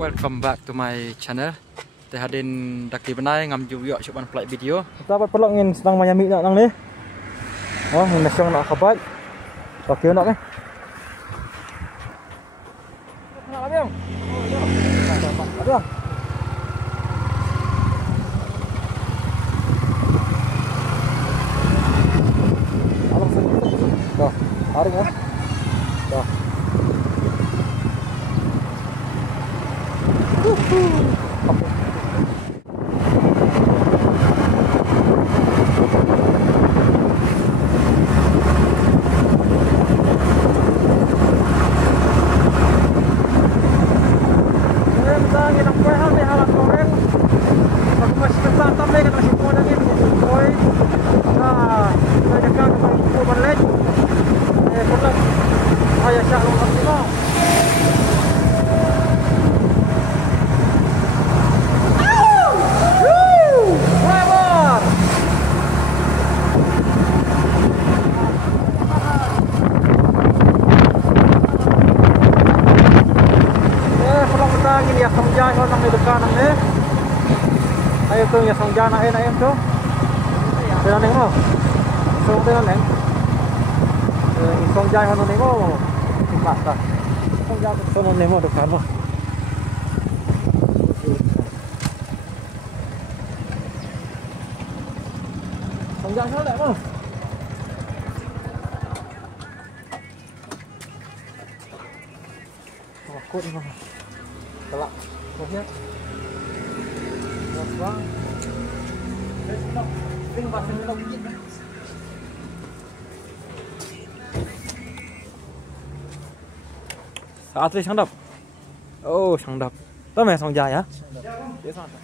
Welcome back to my channel. Teh hadin dak di benai ngam ju yo chuban play video. Dapat pelok ngin sedang mayami nak nang ni. Oh, ngin nasong nak kabat. Pakai nak ni. Nak abiang. Ada. Alam sedikit. Dah, tarik ya. Dah. Ini ya songjai ho nang dekat nang ni. Ayo tu ya songjai nak em tu. Tena neng mo. Song tena neng. Songjai ho nang mo. Timpat ta. Songjai tu sono neng mo dekat mo. Songjai ho lek mo. Kod ni mo. Telak, lihat. Terus bang. Ting pasang dulu biji. Saat ini sangdap. Oh, sangdap. Tahu me song jaya? Dia sangdap.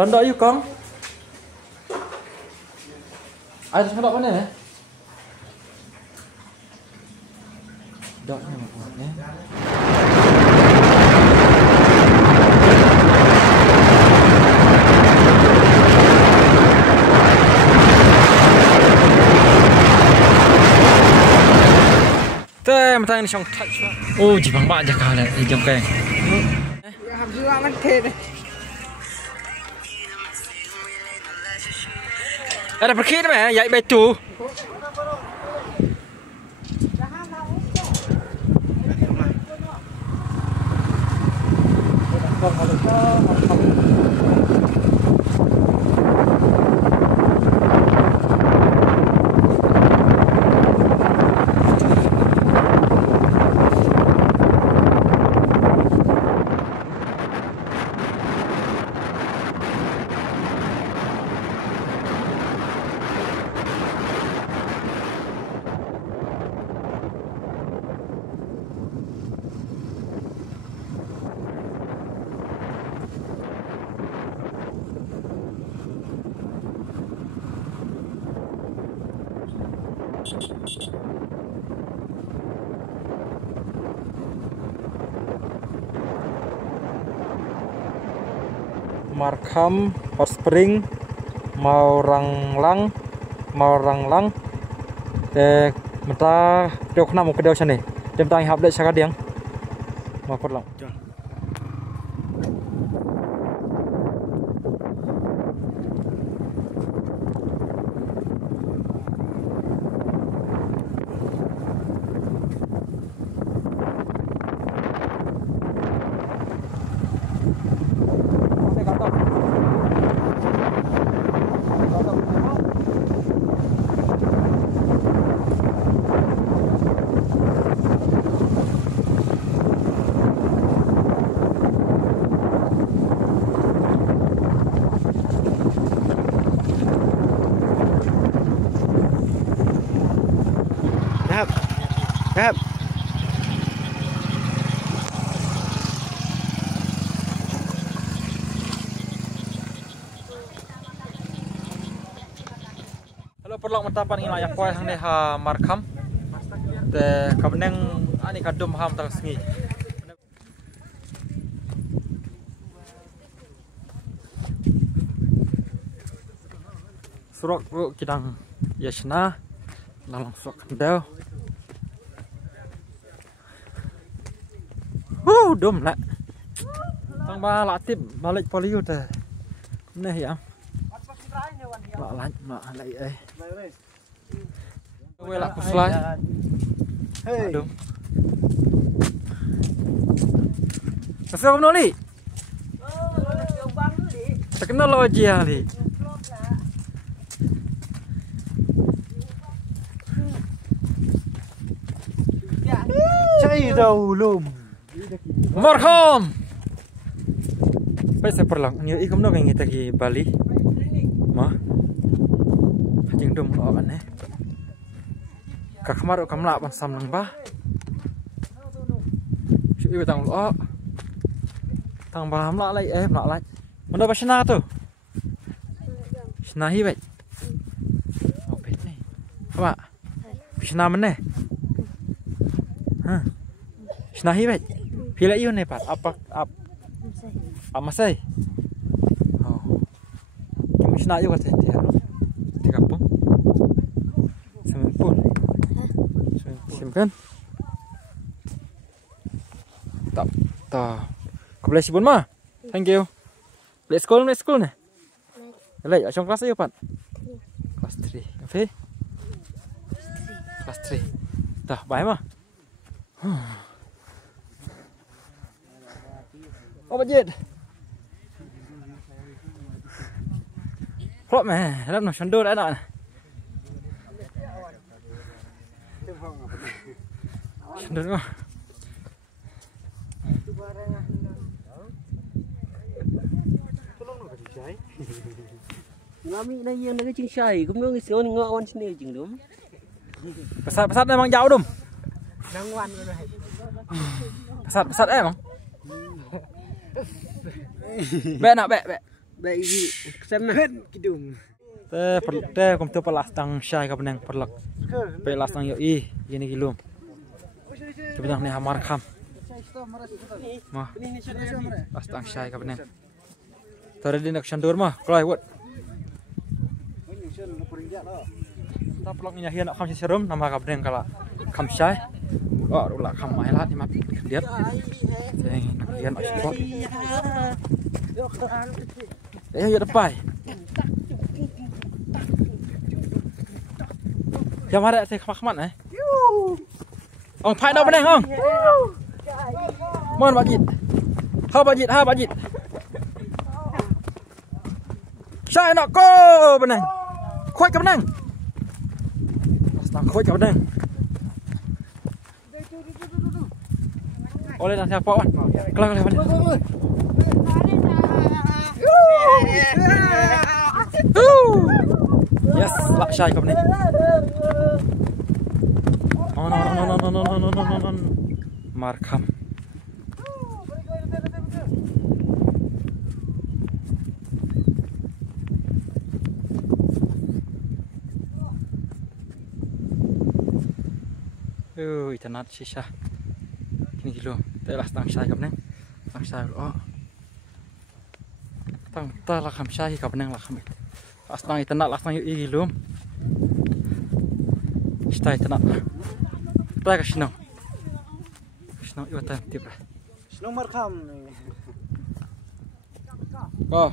Dandok yuk kong. Ada sangdap mana ya? Daknya mana? Matang ni song touch. Oh, jipang ba ja ka le, jom keng. Ya ham juga nak ke. Ada pergi dah meh, yai betu. Markham Hot Spring Mauranglang menta dok nam ke deu chane dem tang hab le chaka diang ma pot lang Hap. Halo perlok mentapan ing layak poe hang ne ha Markham. Te kabneng ani kadum ham tal sengi. Surok kidang yashna nalang sok kendel. dum nak. Tang ba latip balik poliu teh. Neh ya. Mak lại ấy. Quay lại cục slide. Aduh. Masuk kamu noli. Teknologi ali. Chạy đầu lùm. Markham. Bây giờ perlang nhiều ý cũng nói người ta đi Bali. Mà. Hajing dum lo kan Kakmar kamla bang sam lang ba. Sự yêu tàng lo. Tàng ba hamla lại em lạ lại. Mana ba sna tu? Sna hi vậy. Oh bet ni. Apa? Sna mana? Ha. Sna hi vậy. Pila yêu này pat apa masai. Oh. Kamu sna yêu kata dia. Di kampung. Swimming pool. Simpan. Tak. Kau boleh sibun mah? Thank you. Let's school nè. Lại ở trong class ấy bạn. Class 3. Okay. Class 3. Dah, bye mà. Apa jet? Klop meh, lắm nó sandor đã nè. Sandor mah. Ngami na yang naga cing syai, kumno ngision ngawan sini cing dum. Pesat memang jauh dum. Nangwan kan. Pesat emang. Be nak be. Be iki semen kidum. Te kom tu pelas tang syai ka benang perlak. Pelas tang yo ini gilum. Sebenarnya ni hamar kham. Mah. Pelas tang syai ka benang. Tara din nak sandur mah, kelai buat. Ta pelak nya hian kham serum nama ka benang kala kham syai. Oh, ulah kham mai lat ni mat diat. Sing hian spot. Ya depai. Yang mana saya kemak eh? Ông phải đâu bên này không? Mơn bà dịt, ha bà dịt. Sai nọ cô bên này. Khôi cái bên này. Khôi cái bên này. Ô lên làm theo phó. Kelak bên này. Yes, lại sai cái bên này. Oh no. Markham. Internet sisa. Kini kilo. Telah tang sai kapneng. Tang sai oh. Tang ta la kham sai kapneng la kham. Astang internet la tang i kilo. Stai internet. Plak snow. Snow iwatan tip. Snow Markham. Oh.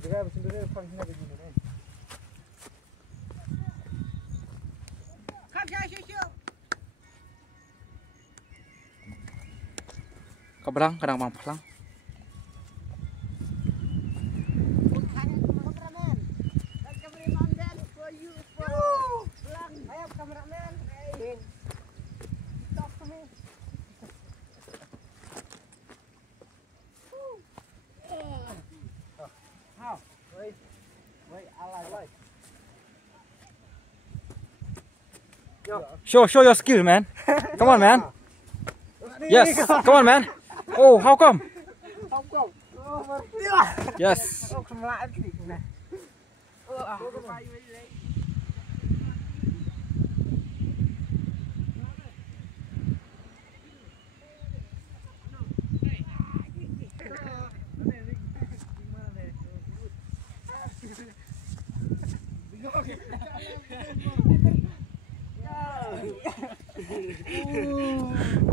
Juga sendiri fungsinya begini nih. Keberang kadang bang pelang. Show your skill, man. Come on, man. Yes, come on, man. Oh, how come? Yes. Oh.